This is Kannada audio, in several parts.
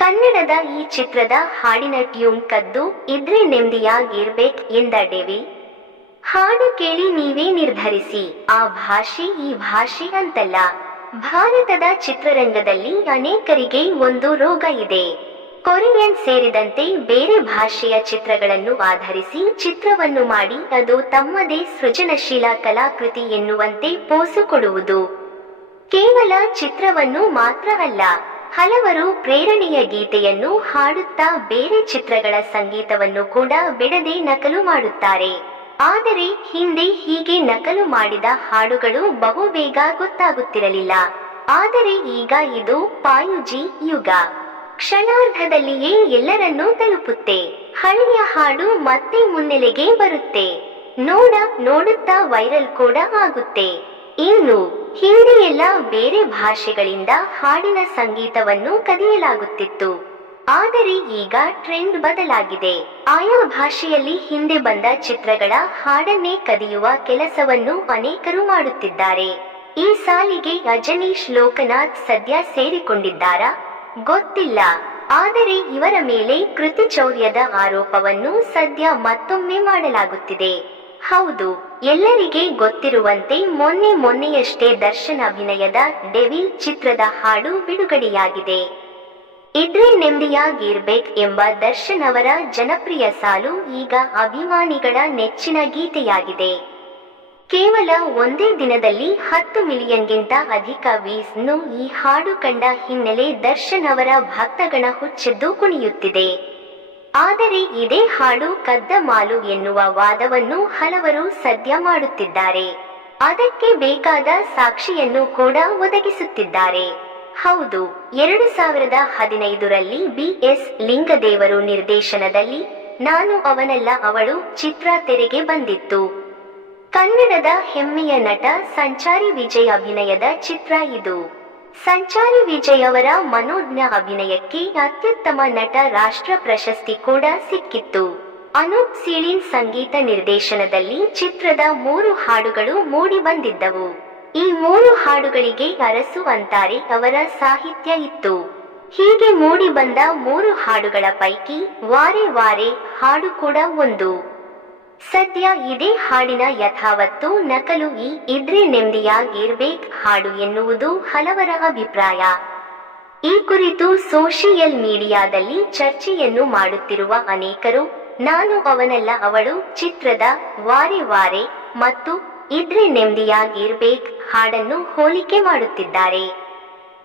ಕನ್ನಡದ ಈ ಚಿತ್ರದ ಹಾಡಿನ ಟ್ಯೂನ್ ಕದ್ದು ಇದ್ರೆ ನೆಮ್ಮದಿಯಾಗಿರ್ಬೇಕ್ ಎಂದ ಡೇವಿ. ಹಾಡು ಕೇಳಿ ನೀವೇ ನಿರ್ಧರಿಸಿ. ಆ ಭಾಷೆ ಈ ಭಾಷೆ ಅಂತಲ್ಲ. ಭಾರತದ ಚಿತ್ರರಂಗದಲ್ಲಿ ಅನೇಕರಿಗೆ ಒಂದು ರೋಗ ಇದೆ. ಕೊರಿಯನ್ ಸೇರಿದಂತೆ ಬೇರೆ ಭಾಷೆಯ ಚಿತ್ರಗಳನ್ನು ಆಧರಿಸಿ ಚಿತ್ರವನ್ನು ಮಾಡಿ ಅದು ತಮ್ಮದೇ ಸೃಜನಶೀಲ ಕಲಾಕೃತಿ ಎನ್ನುವಂತೆ ಪೋಸು ಕೊಡುವುದು. ಕೇವಲ ಚಿತ್ರವನ್ನು ಮಾತ್ರ ಅಲ್ಲ ಹಲವರು ಪ್ರೇರಣೆಯ ಗೀತೆಯನ್ನು ಹಾಡುತ್ತಾ ಬೇರೆ ಚಿತ್ರಗಳ ಸಂಗೀತವನ್ನು ಕೂಡ ಬಿಡದೆ ನಕಲು ಮಾಡುತ್ತಾರೆ. ಆದರೆ ಹಿಂದೆ ಹೀಗೆ ನಕಲು ಮಾಡಿದ ಹಾಡುಗಳು ಬಹುಬೇಗ ಗೊತ್ತಾಗುತ್ತಿರಲಿಲ್ಲ. ಆದರೆ ಈಗ ಇದು ಪಾಯುಜಿ ಯುಗ. ಕ್ಷಣಾರ್ಧದಲ್ಲಿಯೇ ಎಲ್ಲರನ್ನೂ ತಲುಪುತ್ತೆ. ಹಳೆಯ ಹಾಡು ಮತ್ತೆ ಮುನ್ನೆಲೆಗೆ ಬರುತ್ತೆ. ನೋಡ, ನೋಡುತ್ತಾ ವೈರಲ್ ಕೂಡ ಆಗುತ್ತೆ. ಇನ್ನು ಹಿಂದಿಯೆಲ್ಲ ಬೇರೆ ಭಾಷೆಗಳಿಂದ ಹಾಡಿನ ಸಂಗೀತವನ್ನು ಕದಿಯಲಾಗುತ್ತಿತ್ತು. ಆದರೆ ಈಗ ಟ್ರೆಂಡ್ ಬದಲಾಗಿದೆ. ಆಯಾ ಭಾಷೆಯಲ್ಲಿ ಹಿಂದೆ ಬಂದ ಚಿತ್ರಗಳ ಹಾಡನ್ನೇ ಕದಿಯುವ ಕೆಲಸವನ್ನು ಅನೇಕರು ಮಾಡುತ್ತಿದ್ದಾರೆ. ಈ ಸಾಲಿಗೆ ರಜನೀಶ್ ಲೋಕನಾಥ್ ಸದ್ಯ ಸೇರಿಕೊಂಡಿದ್ದಾರಾ? ಗೊತ್ತಿಲ್ಲ. ಆದರೆ ಇವರ ಮೇಲೆ ಕೃತಿಚೌರ್ಯದ ಆರೋಪವನ್ನು ಸದ್ಯ ಮತ್ತೊಮ್ಮೆ ಮಾಡಲಾಗುತ್ತಿದೆ. ಹೌದು, ಎಲ್ಲರಿಗೆ ಗೊತ್ತಿರುವಂತೆ ಮೊನ್ನೆ ಮೊನ್ನೆಯಷ್ಟೇ ದರ್ಶನ್ ಅಭಿನಯದ ಡೆವಿಲ್ ಚಿತ್ರದ ಹಾಡು ಬಿಡುಗಡೆಯಾಗಿದೆ. ಇದ್ರೆ ನೆಮ್ಮದಿಯಾಗಿರ್ಬೇಕ್ ಎಂಬ ದರ್ಶನ್ ಅವರ ಜನಪ್ರಿಯ ಸಾಲು ಈಗ ಅಭಿಮಾನಿಗಳ ನೆಚ್ಚಿನ ಗೀತೆಯಾಗಿದೆ. ಕೇವಲ ಒಂದೇ ದಿನದಲ್ಲಿ ಹತ್ತು ಮಿಲಿಯನ್ಗಿಂತ ಅಧಿಕ ವೀಸ್ನು ಈ ಹಾಡು ಕಂಡ ಹಿನ್ನೆಲೆ ದರ್ಶನ್ ಅವರ ಭಕ್ತಗಣ ಹುಚ್ಚೆದ್ದು ಕುಣಿಯುತ್ತಿದೆ. ಆದರೆ ಇದೇ ಹಾಡು ಕದ್ದ ಮಾಲು ಎನ್ನುವ ವಾದವನ್ನು ಹಲವರು ಸದ್ಯ ಮಾಡುತ್ತಿದ್ದಾರೆ. ಅದಕ್ಕೆ ಬೇಕಾದ ಸಾಕ್ಷಿಯನ್ನು ಕೂಡ ಒದಗಿಸುತ್ತಿದ್ದಾರೆ. ಹೌದು, ಎರಡು ಸಾವಿರದ ಹದಿನೈದರಲ್ಲಿ ಬಿ. ಎಸ್. ಲಿಂಗದೇವರು ನಿರ್ದೇಶನದಲ್ಲಿ ನಾನು ಅವನಲ್ಲ, ಅವಳು ಚಿತ್ರ ತೆರೆಗೆ ಬಂದಿತ್ತು. ಕನ್ನಡದ ಹೆಮ್ಮೆಯ ನಟ ಸಂಚಾರಿ ವಿಜಯ್ ಅಭಿನಯದ ಚಿತ್ರ ಇದು. ಸಂಚಾರಿ ವಿಜಯ್ ಅವರ ಮನೋಜ್ಞ ಅಭಿನಯಕ್ಕೆ ಅತ್ಯುತ್ತಮ ನಟ ರಾಷ್ಟ್ರ ಪ್ರಶಸ್ತಿ ಕೂಡ ಸಿಕ್ಕಿತ್ತು. ಅನೂಪ್ ಸೀಳಿನ್ ಸಂಗೀತ ನಿರ್ದೇಶನದಲ್ಲಿ ಚಿತ್ರದ ಮೂರು ಹಾಡುಗಳು ಮೂಡಿ ಬಂದಿದ್ದವು. ಈ ಮೂರು ಹಾಡುಗಳಿಗೆ ಅರಸು ಅಂತಾರೆ ಅವರ ಸಾಹಿತ್ಯ ಇತ್ತು. ಹೀಗೆ ಮೂಡಿ ಬಂದ ಮೂರು ಹಾಡುಗಳ ಪೈಕಿ ವಾರೆ ವಾರೆ ಹಾಡು ಕೂಡ ಒಂದು. ಸದ್ಯ ಇದೇ ಹಾಡಿನ ಯಥಾವತ್ತು ನಕಲು ಈ ಇದ್ರೆ ನೆಮ್ಮದಿಯಾಗಿರ್ಬೇಕ್ ಹಾಡು ಎನ್ನುವುದು ಹಲವರ ಅಭಿಪ್ರಾಯ. ಈ ಕುರಿತು ಸೋಷಿಯಲ್ ಮೀಡಿಯಾದಲ್ಲಿ ಚರ್ಚೆಯನ್ನು ಮಾಡುತ್ತಿರುವ ಅನೇಕರು, ನಾನು ಅವನಲ್ಲ, ಅವಳು ಚಿತ್ರದ ವಾರೆ ವಾರೆ ಮತ್ತು ಇದ್ರೆ ನೆಮ್ಮದಿಯಾಗಿರ್ಬೇಕ್ ಹಾಡನ್ನು ಹೋಲಿಕೆ ಮಾಡುತ್ತಿದ್ದಾರೆ.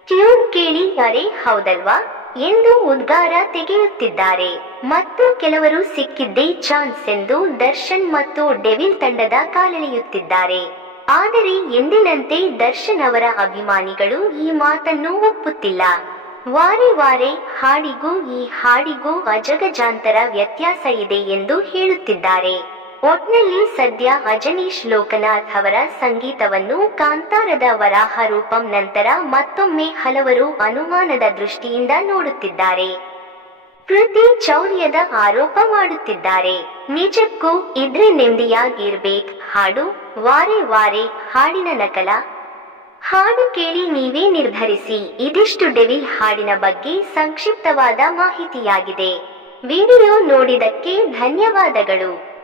ಟ್ಯೂನ್ ಕೇಳಿ ಅರೆ ಹೌದಲ್ವಾ? ಎಂದು ಉದ್ಗಾರ ತೆಗೆಯುತ್ತಿದ್ದಾರೆ. ಮತ್ತು ಕೆಲವರು ಸಿಕ್ಕಿದ್ದೇ ಚಾನ್ಸ್ ಎಂದು ದರ್ಶನ್ ಮತ್ತು ಡೆವಿಲ್ ತಂಡದ ಕಾಲೆಳೆಯುತ್ತಿದ್ದಾರೆ. ಆದರೆ ಎಂದಿನಂತೆ ದರ್ಶನ್ ಅವರ ಅಭಿಮಾನಿಗಳು ಈ ಮಾತನ್ನು ಒಪ್ಪುತ್ತಿಲ್ಲ. ವಾರೆ ವಾರೆ ಹಾಡಿಗೂ ಈ ಹಾಡಿಗೂ ಅಜಗಜಾಂತರ ವ್ಯತ್ಯಾಸ ಇದೆ ಎಂದು ಹೇಳುತ್ತಿದ್ದಾರೆ. ಒಟ್ನಲ್ಲಿ ಸದ್ಯ ಅಜನೀಶ್ ಲೋಕನಾಥ್ ಅವರ ಸಂಗೀತವನ್ನು ಕಾಂತಾರದ ವರಾಹ ರೂಪಂ ನಂತರ ಮತ್ತೊಮ್ಮೆ ಹಲವರು ಅನುಮಾನದ ದೃಷ್ಟಿಯಿಂದ ನೋಡುತ್ತಿದ್ದಾರೆ. ಕೃತಿ ಚೌರ್ಯದ ಆರೋಪ ಮಾಡುತ್ತಿದ್ದಾರೆ. ನಿಜಕ್ಕೂ ಇದ್ರೆ ನೆಮ್ಮದಿಯಾಗಿರ್ಬೇಕ್. ಹಾಡು, ವಾರೆ ವಾರೆ ಹಾಡಿನ ನಕಲ. ಹಾಡು ಕೇಳಿ ನೀವೇ ನಿರ್ಧರಿಸಿ. ಇದಿಷ್ಟು ಡೆವಿಲ್ ಹಾಡಿನ ಬಗ್ಗೆ ಸಂಕ್ಷಿಪ್ತವಾದ ಮಾಹಿತಿಯಾಗಿದೆ. ವಿಡಿಯೋ ನೋಡಿದಕ್ಕೆ ಧನ್ಯವಾದಗಳು.